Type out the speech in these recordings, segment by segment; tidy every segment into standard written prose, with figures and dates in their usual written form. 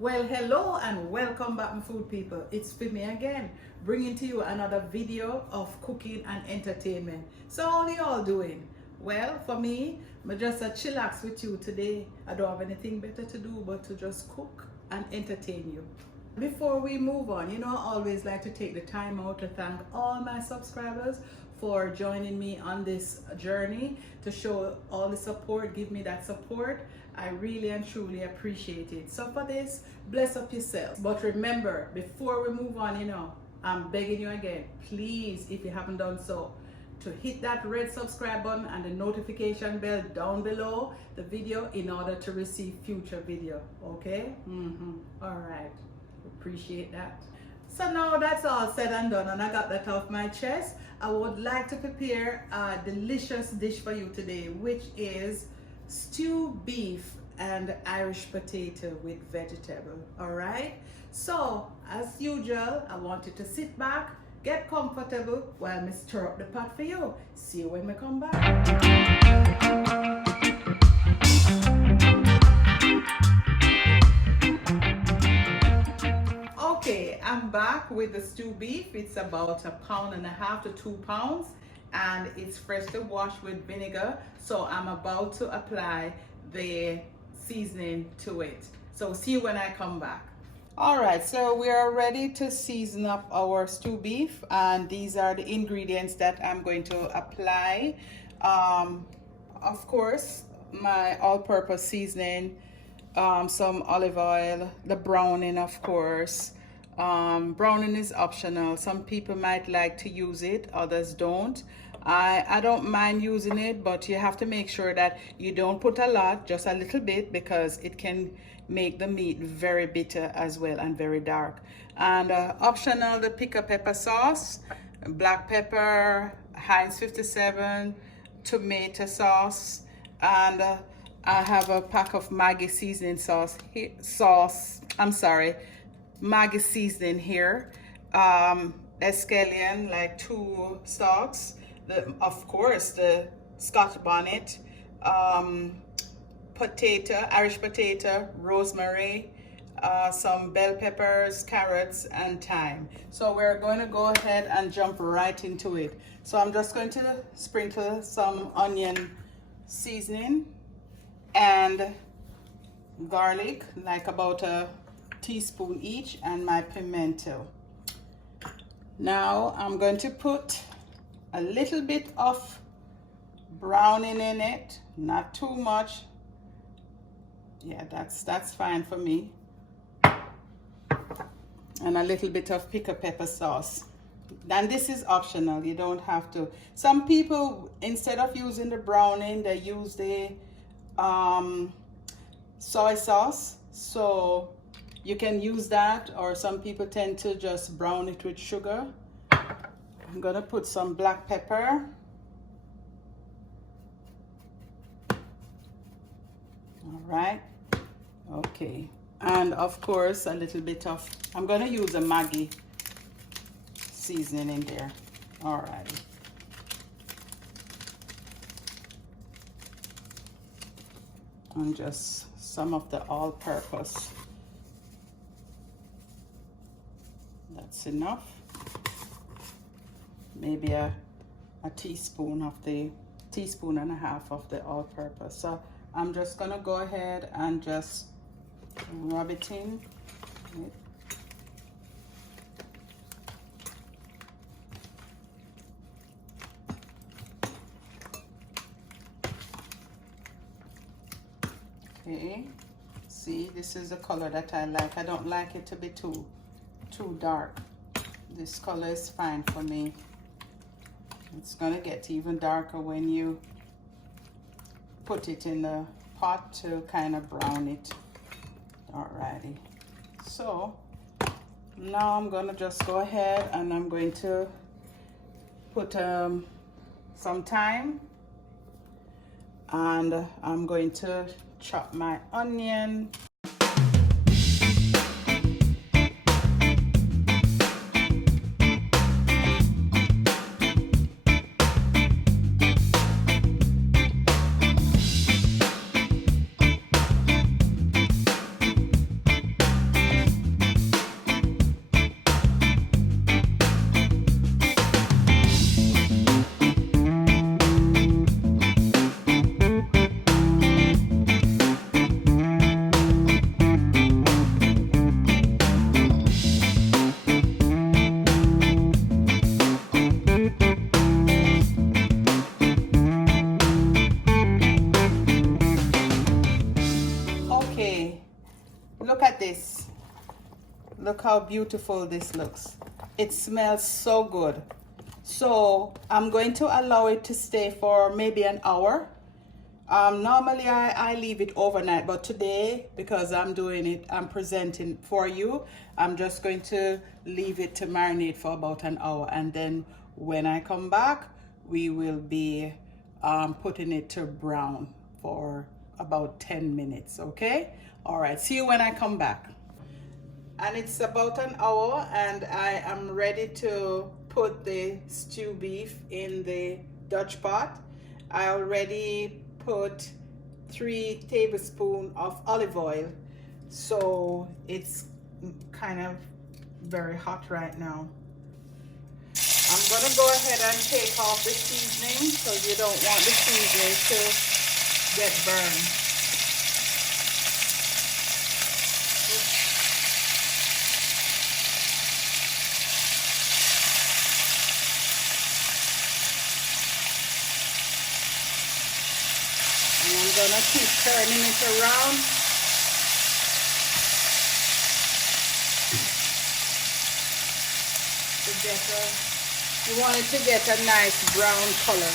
Well, hello and welcome back, my food people. It's Fimi again, bringing to you another video of cooking and entertainment. So how are you all doing? Well, for me, I'm just a chillax with you today. I don't have anything better to do but to just cook and entertain you. Before we move on, I always like to take the time out to thank all my subscribers for joining me on this journey, to show all the support, give me that support. I really and truly appreciate it. So for this, bless up yourself. But remember, before we move on, I'm begging you again, please, if you haven't done so, to hit that red subscribe button and the notification bell down below the video in order to receive future video. Okay? All right. Appreciate that. So now that's all said and done and I got that off my chest, I would like to prepare a delicious dish for you today, which is stew beef and Irish potato with vegetable. All right, so as usual, I want you to sit back, get comfortable while I stir up the pot for you. See you when we come back. Okay, I'm back with the stew beef. It's about 1.5 to 2 pounds and it's freshly washed with vinegar. So I'm about to apply the seasoning to it. So see you when I come back. All right, so we are ready to season up our stew beef and these are the ingredients that I'm going to apply. Of course, my all-purpose seasoning, some olive oil, the browning, of course. Browning is optional. Some people might like to use it, others don't. I don't mind using it, but you have to make sure that you don't put a lot, just a little bit, because it can make the meat very bitter as well and very dark. And optional, the pickle pepper sauce, black pepper, Heinz 57, tomato sauce, and I have a pack of Maggi seasoning Maggi seasoning here. Escallion, like 2 stalks. Of course, the Scotch bonnet, potato, Irish potato, rosemary, some bell peppers, carrots, and thyme. So we're going to go ahead and jump right into it. So I'm just going to sprinkle some onion seasoning and garlic, like about a teaspoon each, and my pimento. Now I'm going to put a little bit of browning in it, not too much. Yeah, that's fine for me. And a little bit of pickle pepper sauce. And this is optional, you don't have to. Some people, instead of using the browning, they use the soy sauce, so you can use that, or some people tend to just brown it with sugar. I'm gonna put some black pepper. All right, okay. And of course, a little bit of, I'm gonna use a Maggi seasoning in there. All right. And just some of the all-purpose. That's enough. Maybe a teaspoon of the teaspoon and a half of the all-purpose. So I'm just gonna go ahead and just rub it in. Okay, see, this is the color that I like. I don't like it to be too dark. This color is fine for me. It's gonna get even darker when you put it in the pot to kind of brown it. Alrighty, so now I'm gonna just go ahead and I'm going to put some thyme, and I'm going to chop my onion. this. Look how beautiful this looks. It smells so good. So I'm going to allow it to stay for maybe an hour. Normally I leave it overnight, but today, because I'm doing it, I'm presenting for you, I'm just going to leave it to marinate for about an hour, and then when I come back, we will be putting it to brown for about 10 minutes, okay? All right, see you when I come back. And it's about an hour, and I am ready to put the stew beef in the Dutch pot. I already put 3 tablespoons of olive oil, so it's kind of very hot right now. I'm gonna go ahead and take off the seasoning because you don't want the seasoning to get burned. And I'm gonna keep turning it around. You want it to get a nice brown color.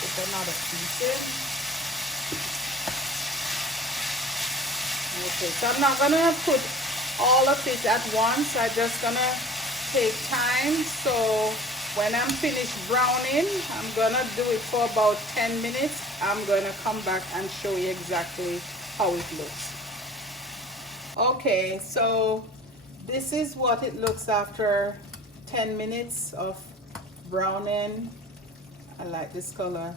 Put another piece in. Okay, so I'm not gonna put all of it at once. I'm just gonna take time. So when I'm finished browning, I'm gonna do it for about 10 minutes. I'm gonna come back and show you exactly how it looks. Okay, so this is what it looks after 10 minutes of browning. I like this color.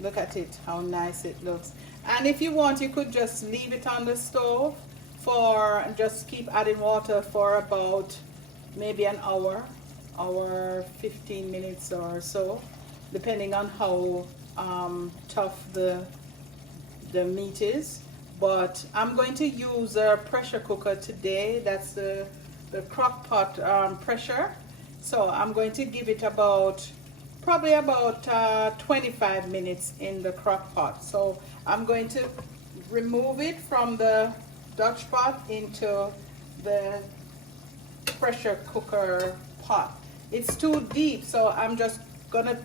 Look at it, how nice it looks. And if you want, you could just leave it on the stove for, just keep adding water for about maybe an hour, 15 minutes or so, depending on how tough the meat is. But I'm going to use a pressure cooker today. That's the crock pot pressure. So I'm going to give it probably about 25 minutes in the crock pot. So I'm going to remove it from the Dutch pot into the pressure cooker pot. It's too deep, so I'm just gonna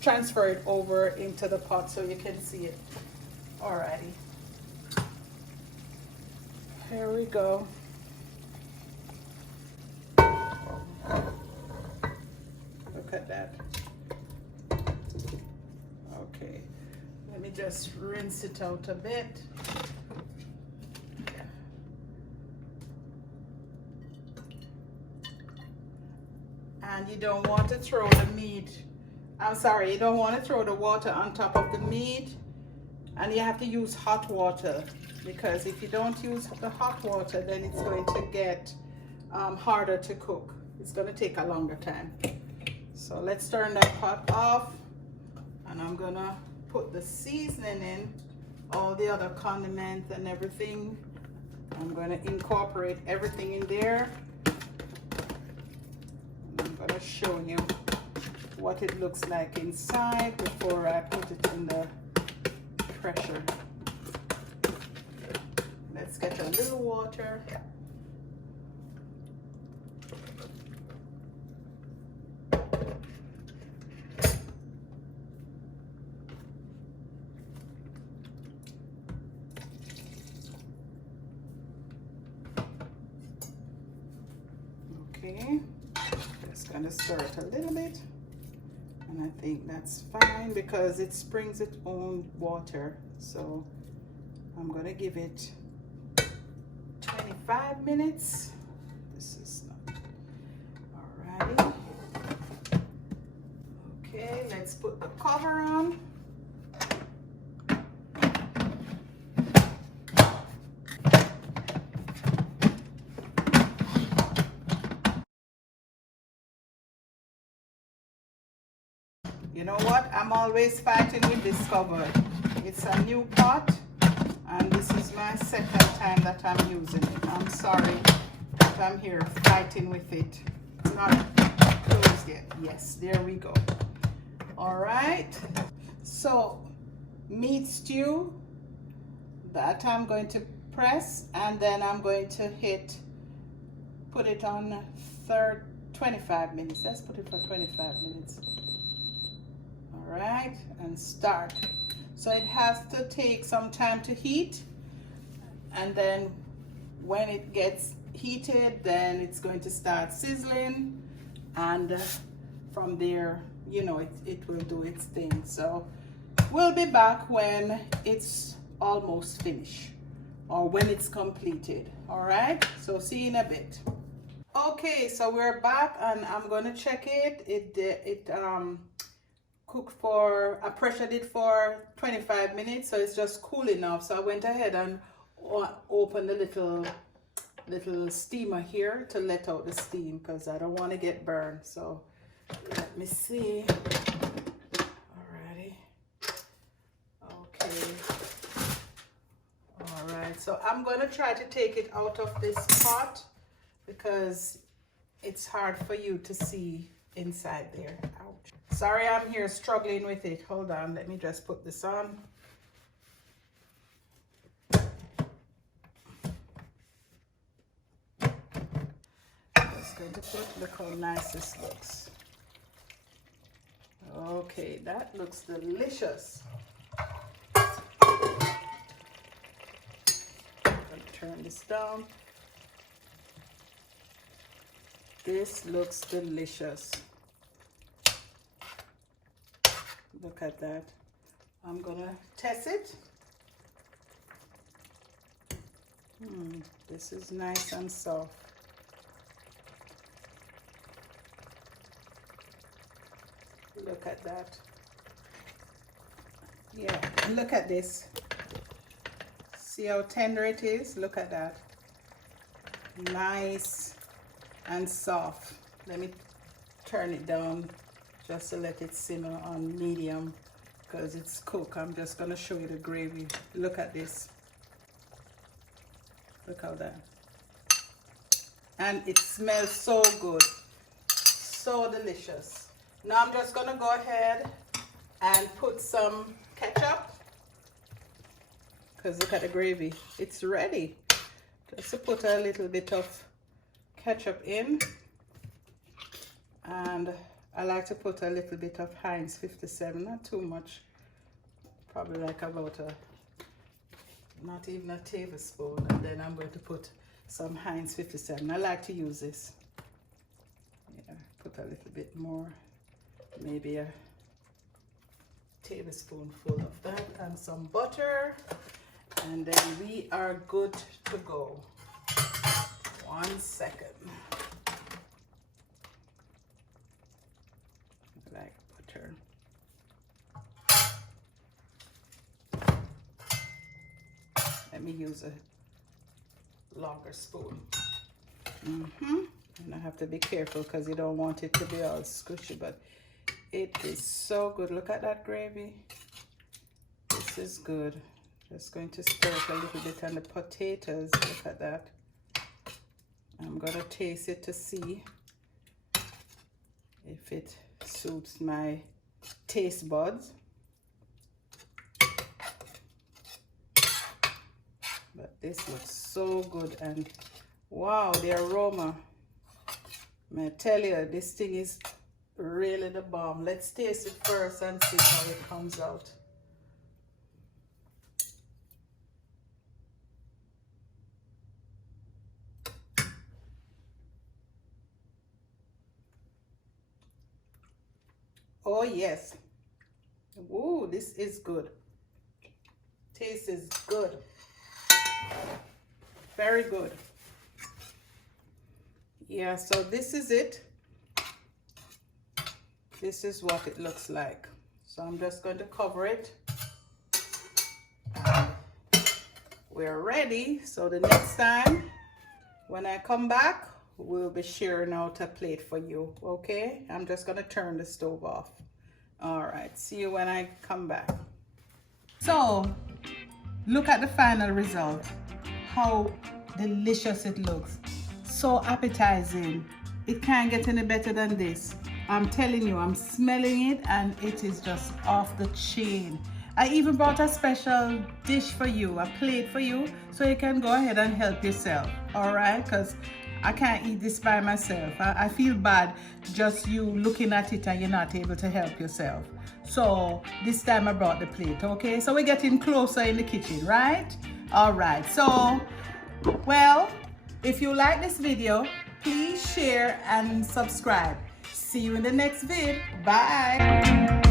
transfer it over into the pot so you can see it. Alrighty, here we go. Look at that. Okay, let me just rinse it out a bit. And you don't want to throw the meat, you don't want to throw the water on top of the meat, and you have to use hot water, because if you don't use the hot water, then it's going to get harder to cook. It's going to take a longer time. So let's turn that pot off, and I'm gonna put the seasoning in, all the other condiments and everything. I'm gonna incorporate everything in there. And I'm gonna show you what it looks like inside before I put it in the pressure. Let's get a little water. Okay, just gonna stir it a little bit, and I think that's fine because it springs its own water. So I'm gonna give it 25 minutes. This is not alrighty. Okay, let's put the cover on. You know what? I'm always fighting with this cover. It's a new pot, and this is my second time that I'm using it. I'm sorry that I'm here fighting with it. It's not closed yet. Yes, there we go. All right. So, meat stew that I'm going to press, and then I'm going to put it on 25 minutes. Let's put it for 25 minutes. All right, and start. So it has to take some time to heat, and then when it gets heated, then it's going to start sizzling, and from there, you know, it will do its thing. So we'll be back when it's almost finished, or when it's completed. All right, so see you in a bit. Okay, so we're back, and I'm gonna check it. It cooked for, I pressured it for 25 minutes, so it's just cool enough. So I went ahead and opened the little steamer here to let out the steam, because I don't want to get burned. So let me see. Alrighty. Okay. Alright, so I'm going to try to take it out of this pot, because it's hard for you to see inside there. Ouch. Sorry, I'm here struggling with it. Hold on, let me just put this on. Just going to put, look how nice this looks. Okay, that looks delicious. I'm going to turn this down. This looks delicious. Look at that. I'm gonna test it. This is nice and soft. Look at that. Yeah, and look at this. See how tender it is? Look at that. Nice and soft. Let me turn it down just to let it simmer on medium, because it's cooked. I'm just gonna show you the gravy. Look at this. Look how that. And it smells so good. So delicious. Now I'm just gonna go ahead and put some ketchup, because look at the gravy. It's ready. Just to put a little bit of ketchup in, and I like to put a little bit of Heinz 57, not too much, probably like about not even a tablespoon, and then I'm going to put some Heinz 57. I like to use this. Yeah, put a little bit more, maybe a tablespoonful of that, and some butter, and then we are good to go. 1 second. I like butter. Let me use a longer spoon. And I have to be careful, because you don't want it to be all squishy, but it is so good. Look at that gravy. This is good. Just going to stir it a little bit on the potatoes. Look at that. I'm gonna taste it to see if it suits my taste buds. But this looks so good, and wow, the aroma. I tell you, this thing is really the bomb. Let's taste it first and see how it comes out. Oh yes. Ooh, this is good. Taste is good. Very good. Yeah, so this is it. This is what it looks like. So I'm just going to cover it. We're ready. So the next time when I come back, we'll be sharing out a plate for you. Okay, I'm just going to turn the stove off. All right, see you when I come back. So look at the final result. How delicious it looks. So appetizing. It can't get any better than this. I'm telling you, I'm smelling it and it is just off the chain. I even brought a special dish for you, a plate for you, so you can go ahead and help yourself. All right, because I can't eat this by myself. I feel bad just you looking at it and you're not able to help yourself. So this time I brought the plate, okay? So we're getting closer in the kitchen, right? All right, so, well, if you like this video, please share and subscribe. See you in the next vid. Bye.